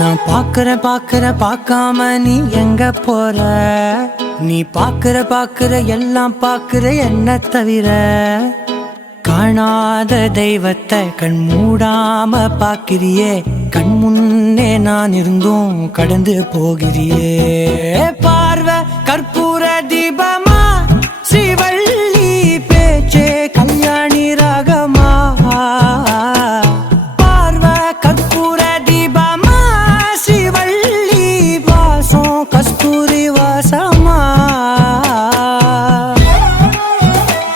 நான் பார்க்காம நீ எங்க போற? நீ பார்க்கிற எல்லாம் பார்க்கிற என்ன தவிர. காணாத தெய்வத்தை கண் மூடாம பார்க்கிறியே, கண் முன்னே நான் இருந்தும் கடந்து போகிறியே. பார்வை கற்பூர தீபமா ஸ்ரீவள்